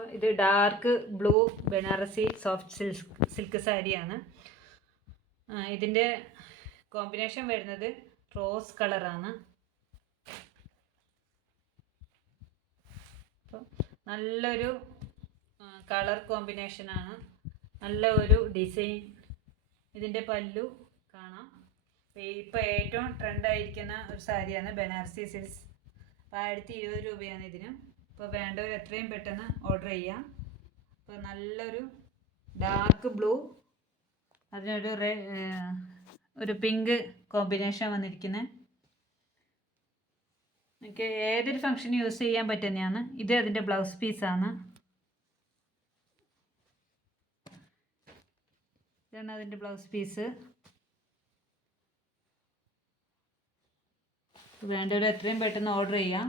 അപ്പോൾ ഇത് dark blue Banarasi soft silk സാരിയാണ്. ഇതിൻ്റെ കോമ്പിനേഷൻ വരുന്നത് റോസ് കളറാണ്. അപ്പം നല്ലൊരു കളർ കോമ്പിനേഷനാണ്, നല്ല ഒരു ഡിസൈൻ. ഇതിൻ്റെ പല്ലു കാണാം. ഇപ്പോൾ ഏറ്റവും ട്രെൻഡായിരിക്കുന്ന ഒരു സാരിയാണ് ബനാറസി സിൽക്സ്. 1020 രൂപയാണ് ഇതിന്. അപ്പോൾ വേണ്ടവർ എത്രയും പെട്ടെന്ന് ഓർഡർ ചെയ്യാം. അപ്പോൾ നല്ലൊരു ഡാർക്ക് ബ്ലൂ, അതിനൊരു ഒരു പിങ്ക് കോമ്പിനേഷൻ വന്നിരിക്കുന്നത്. നമുക്ക് ഏതൊരു ഫംഗ്ഷന് യൂസ് ചെയ്യാൻ പറ്റുന്നതാണ്. ഇത് അതിൻ്റെ ബ്ലൗസ് പീസാണ്. ഇതാണ് അതിൻ്റെ ബ്ലൗസ് പീസ്. വേണ്ടവർ എത്രയും പെട്ടെന്ന് ഓർഡർ ചെയ്യാം.